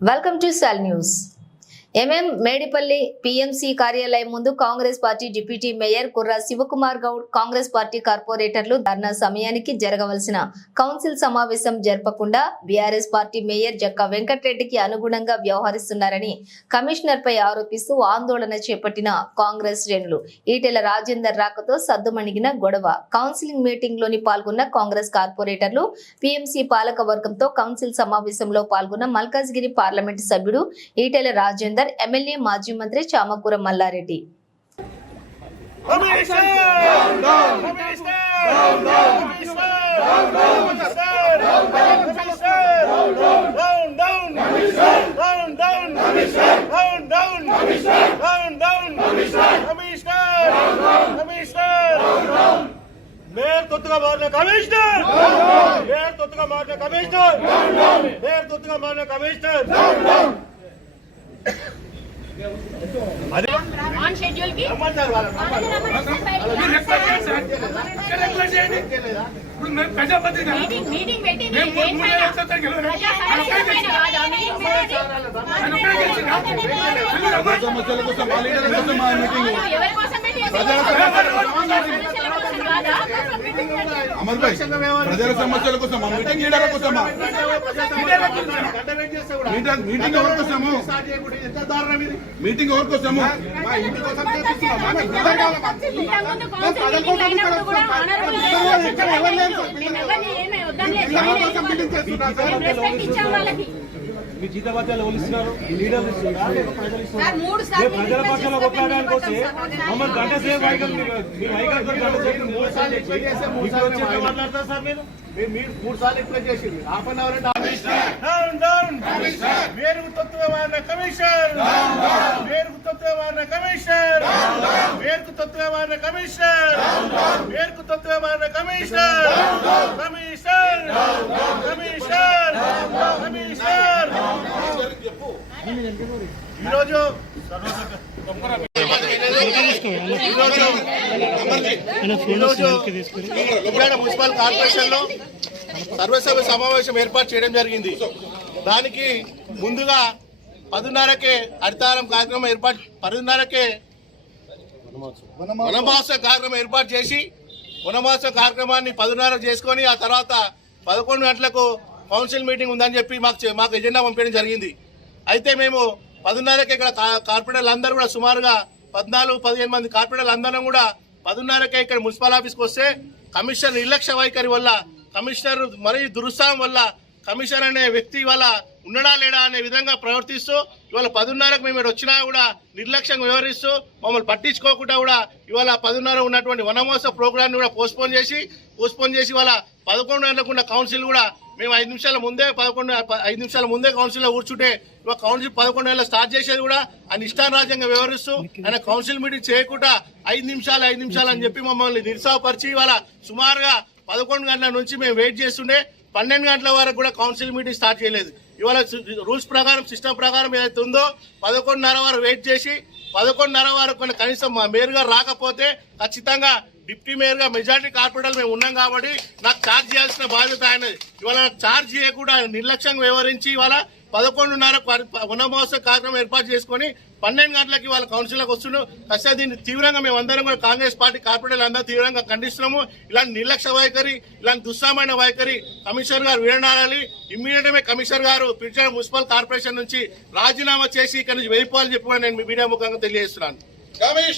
Welcome to cell news. Medipally PMC కార్యాలయం ముందు Congress party deputy mayor Kurra Shivakumar Goud, Congress party కార్పొరేటర్లు ధర్నా సమయానికి జరగవలసిన కౌన్సిల్ సమావేశం జరపకుండా బీఆర్ఎస్ పార్టీ మేయర్ జక్కా వెంకటరెడ్డికి అనుగుణంగా వ్యవహరిస్తున్నారని కమిషనర్ పై ఆరోపిస్తూ ఆందోళన చేపట్టిన కాంగ్రెస్ శ్రేణులు. ఈటెల రాజేందర్ రాకతో సద్దుమణిగిన గొడవ. కౌన్సిలింగ్ మీటింగ్ లోని పాల్గొన్న కాంగ్రెస్ కార్పొరేటర్లు పిఎంసి పాలక వర్గంతో కౌన్సిల్ సమావేశంలో పాల్గొన్న మల్కాజ్గిరి పార్లమెంటు సభ్యుడు ఈటెల రాజేందర్, ఎమ్మెల్యే మాజీ మంత్రి చామకూర మల్లారెడ్డి. మేయర్ తొత్తుగా మారిన కమిషనర్, మేయర్ తొత్తుగా మారిన కమిషనర్, మేయర్ తొత్తుగా మారిన కమిషనర్. ఆన్ షెడ్యూల్ కి మీటింగ్ పెట్టి ప్రజల సమస్యల కోసం మీటింగ్ ఎవరి కోసము? మీటింగ్ ఎవరి కోసము? మీ జీతభత్యాలు ఇస్తున్నారు, లీడర్లు ఇస్తున్నారు, ప్రజల పక్షంలో కొట్లాడడానికి వస్తే మమ్మల్ని గంట సేపు మీ వైఖరితో గంట సేపు 3 సార్లు మాట్లాడతారు సార్. మీరు 3 సార్లు ఎక్స్ప్లెయిన్ చేసింది. హాఫ్ అన్ అవర్ మేరకు తత్వ మారిన కమిషన్, మేరకు తత్వ మారిన కమిషన్, మేరకు తత్వ మారిన కమిషన్, మేరకు తత్వ మారిన కమిషన్, కమిషన్ కమిషన్ కమిషన్. ఈరోజు మున్సిపల్ కార్పొరేషన్ లో సర్వసభ్య సమావేశం ఏర్పాటు చేయడం జరిగింది. దానికి ముందుగా 10:30కే హరితారం కార్యక్రమం ఏర్పాటు, 10:30కే వనమహోత్సవ కార్యక్రమం ఏర్పాటు చేసి వనమహోత్సవ కార్యక్రమాన్ని 10:30 చేసుకొని ఆ తర్వాత 11 గంటలకు కౌన్సిల్ మీటింగ్ ఉందని చెప్పి మాకు ఎజెండా పంపించడం జరిగింది. అయితే మేము 10:30కి ఇక్కడ కార్పొరేటర్లు అందరూ కూడా సుమారుగా 14-15 మంది కార్పొరేటర్లు అందరం కూడా 10:30కే ఇక్కడ మున్సిపల్ ఆఫీస్కి వస్తే కమిషనర్ నిర్లక్ష్య వైఖరి వల్ల, కమిషనర్ మరీ దురుత్సాహం వల్ల, కమిషనర్ అనే వ్యక్తి వల్ల ఉండడా లేడా అనే విధంగా ప్రవర్తిస్తూ ఇవాళ 10:30కు మేము వచ్చినా కూడా నిర్లక్ష్యంగా వ్యవహరిస్తూ మమ్మల్ని పట్టించుకోకుండా కూడా ఇవాళ 10:30 ఉన్నటువంటి వనమహోత్సవ ప్రోగ్రామ్ కూడా పోస్ట్పోన్ చేసి ఇవాళ 11 గంటలకు ఉన్న కౌన్సిల్ కూడా మేము 5 నిమిషాల ముందే కౌన్సిల్లో కూర్చుంటే ఇవాళ కౌన్సిల్ 11 గంటలకు స్టార్ట్ చేసేది కూడా ఆయన ఇష్టారాజ్యంగా వ్యవహరిస్తూ ఆయన కౌన్సిల్ మీటింగ్ చేయకుండా 5 నిమిషాలు అని చెప్పి మమ్మల్ని నిరుత్సాహపరిచి ఇవాళ సుమారుగా 11 గంటల నుంచి మేము వెయిట్ చేస్తుండే 12 గంటల వరకు కూడా కౌన్సిల్ మీటింగ్ స్టార్ట్ చేయలేదు. ఇవాళ రూల్స్ ప్రకారం, సిస్టమ్ ప్రకారం ఏదైతే ఉందో 11:30 వరకు వెయిట్ చేసి 11:30 వరకు కనీసం మా మేయర్ గారు రాకపోతే ఖచ్చితంగా డిప్యూటీ మేయర్ గా మెజారిటీ కార్పొరేటర్లు మేము ఉన్నాం కాబట్టి నాకు ఛార్జ్ చేయాల్సిన బాధ్యత ఆయనది. ఇవాళ ఛార్జ్ చేయకుండా నిర్లక్ష్యంగా వ్యవహరించి ఇవాళ 11:30కు వనమహోత్సవ కార్యక్రమం ఏర్పాటు చేసుకుని 12 గంటలకి వాళ్ళ కౌన్సిల్కి వస్తున్నాం. ఖచ్చితంగా దీన్ని తీవ్రంగా మేమందరం కూడా కాంగ్రెస్ పార్టీ కార్పొరేటర్లు అందరూ తీవ్రంగా ఖండిస్తున్నాము. ఇలాంటి నిర్లక్ష్య వైఖరి, ఇలాంటి దుస్సామైన వైఖరి కమిషనర్ గారు విడనాడాలి. ఇమ్మీడియట్ గా కమిషనర్ గారు పిలిచిన మున్సిపల్ కార్పొరేషన్ నుంచి రాజీనామా చేసి ఇక్కడ నుంచి వెళ్ళిపోవాలని చెప్పి నేను మీడియా ముఖంగా తెలియజేస్తున్నాను.